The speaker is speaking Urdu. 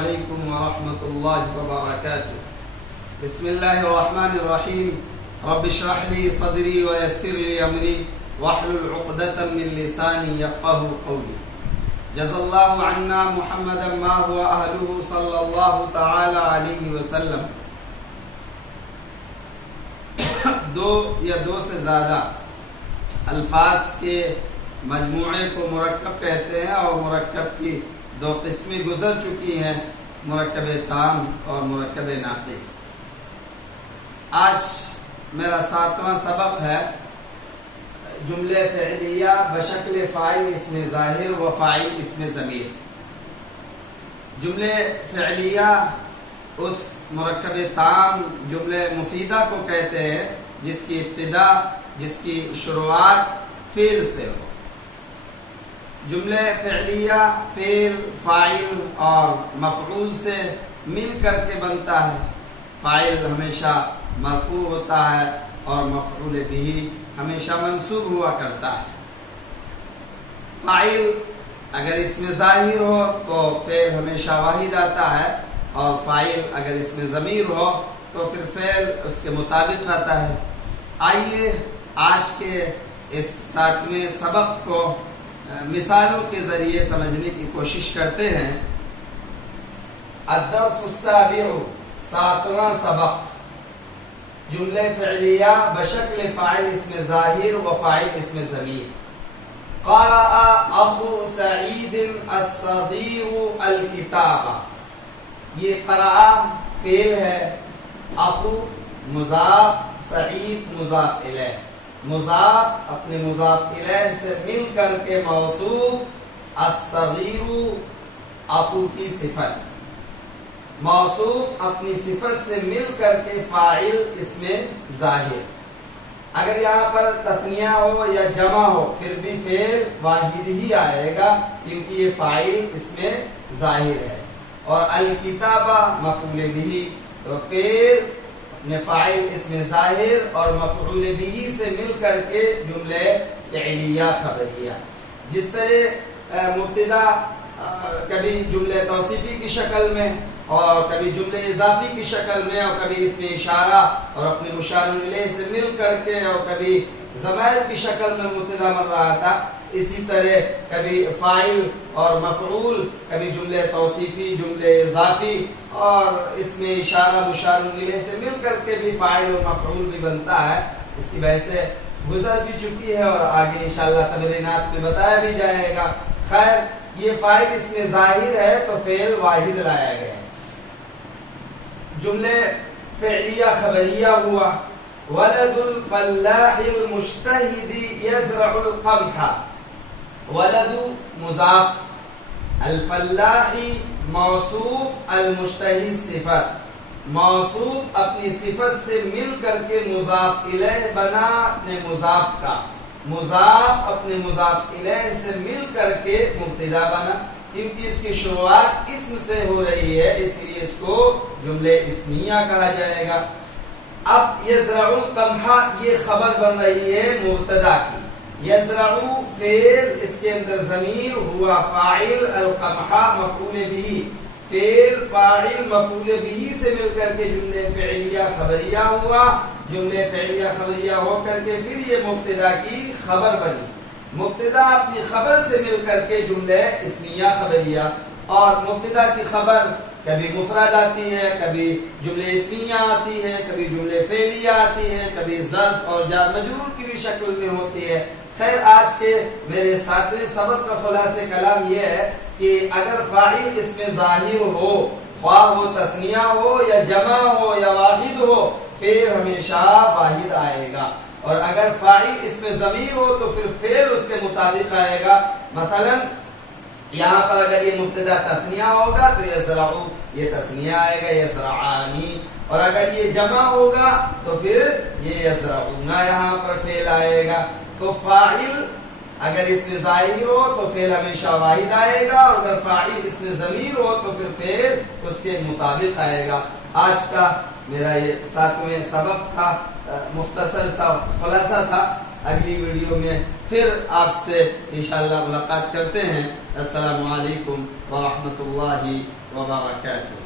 علیکم ورحمۃ اللہ وبرکاتہ۔ بسم اللہ الرحمن الرحیم۔ رب اشرح لی صدری ویسر لی امری واحلل عقدۃ من لسانی یفقهوا قولی۔ جزا اللہ عنا محمدا ما هو اہلہ صلی اللہ تعالی علیہ وسلم۔ دو یا دو سے زیادہ الفاظ کے مجموعے کو مرکب کہتے ہیں، اور مرکب کی دو قسمیں گزر چکی ہیں، مرکب تام اور مرکب ناقص۔ آج میرا 7واں سبق ہے جملے فعلیہ بشکل فاعل اسم ظاہر و فاعل اسم ضمیر۔ جملے فعلیہ اس مرکب تام جملے مفیدہ کو کہتے ہیں جس کی ابتدا، جس کی شروعات فعل سے ہو۔ جملے فعلیہ فعل، فاعل اور مفعول سے مل کر کے بنتا ہے۔ فاعل ہمیشہ مرفوع ہوتا ہے اور مفعول بھی ہمیشہ منصوب ہوا کرتا ہے۔ فاعل اگر اسم ظاہر ہو تو فعل ہمیشہ واحد آتا ہے، اور فاعل اگر اسم ضمیر ہو تو پھر فعل اس کے مطابق آتا ہے۔ آئیے آج کے اس 7ویں سبق کو مثالوں کے ذریعے سمجھنے کی کوشش کرتے ہیں۔ الدرس السابع، 7واں سبق، جملے فعلیہ بشکل فاعل اسم ظاہر و فاعل اسم ضمیر۔ قرأ اخو سعید الصغیر الکتاب۔ یہ قرأ فعل ہے، اخو مضاف، سعید مضاف الیہ۔ مضاف اپنے مضاف الیہ سے مل کر کے موصوف، الصغیر اخو کی صفت، موصوف اپنی صفت سے مل کر کے فاعل اسم ظاہر۔ اگر یہاں پر تثنیہ ہو یا جمع ہو پھر بھی فعل واحد ہی آئے گا، کیونکہ یہ فاعل اسم ظاہر ہے۔ اور الکتابہ مفعول بھی، تو فعل فاعل اسم ظاہر اور مفعول بھی سے مل کر کے جملے فعلیہ خبریہ۔ جس طرح مبتدا کبھی جملے توصیفی کی شکل میں، اور کبھی جملے اضافی کی شکل میں، اور کبھی اس میں اشارہ اور اپنے مشار الیہ سے مل کر کے، اور کبھی ضمائر کی شکل میں مبتدا مر رہا تھا، اسی طرح کبھی فاعل اور مفعول، کبھی جملے توصیفی، جملے اضافی اور اس میں اشارہ مشار الیہ سے مل کر کے بھی فاعل و مفعول بھی بنتا ہے۔ اس کی بحث گزر بھی چکی ہے اور آگے انشاءاللہ تمرینات میں بتایا بھی جائے گا۔ خیر، یہ فاعل اس میں ظاہر ہے تو فعل واحد لایا گیا ہے۔ جملے فعلیہ خبریہ ہوا، ولد الفلاح المجتہد یزرع القمح۔ ولد مضاف، الفلاح موصوف، المجتہد صفت، موصوف اپنی صفت سے مل کر کے مضاف الیہ بنا اپنے مضاف کا، مضاف اپنے مضاف الیہ سے مل کر کے مبتدا بنا، کیونکہ اس کی شروعات اسم سے ہو رہی ہے، اس لیے اس کو جملے اسمیہ کہا جائے گا۔ اب یزرع القمح یہ خبر بن رہی ہے مبتدا کی، یزرع فعل، اس کے اندر ضمیر ہوا فاعل، القمح مفعول بھی، فعل فاعل مفعول بھی سے مل کر کے جملے فعلیہ خبریہ ہوا۔ جملے فعلیہ خبریہ ہو کر کے پھر یہ مبتدا کی خبر بنی، مبتدا اپنی خبر سے مل کر کے جملے اسمیہ خبریہ۔ اور مبتدا کی خبر کبھی مفرد آتی ہے، کبھی جملے اسمیہ آتی ہے، کبھی جملے فعلیہ آتی ہے، کبھی ظرف اور جار مجرور کی بھی شکل میں ہوتی ہے۔ خیر، آج کے میرے 7ویں سبق کا خلاصہ کلام یہ ہے کہ اگر فاعل اس میں ظاہر ہو، خواہ وہ تثنیہ ہو یا جمع ہو یا واحد ہو، فعل ہمیشہ واحد آئے گا، اور اگر فاعل اس میں ضمیر ہو تو پھر فعل اس کے مطابق آئے گا۔ مثلا یہاں پر اگر یہ مبتدا تثنیہ ہوگا تو یزرعو، یہ تثنیہ آئے گا، یزرعانی، اور اگر یہ جمع ہوگا تو پھر یہ یزرعون یہاں پر فعل آئے گا۔ تو فاعل اگر اس میں ظاہر ہو تو فعل ہمیشہ واحد آئے گا، اور اگر فاعل اس میں ضمیر ہو تو پھر فعل اس کے مطابق آئے گا۔ آج کا میرا یہ 7ویں سبق کا مختصر سا خلاصہ تھا۔ اگلی ویڈیو میں پھر آپ سے انشاءاللہ ملاقات کرتے ہیں۔ السلام علیکم ورحمۃ اللہ وبركاته.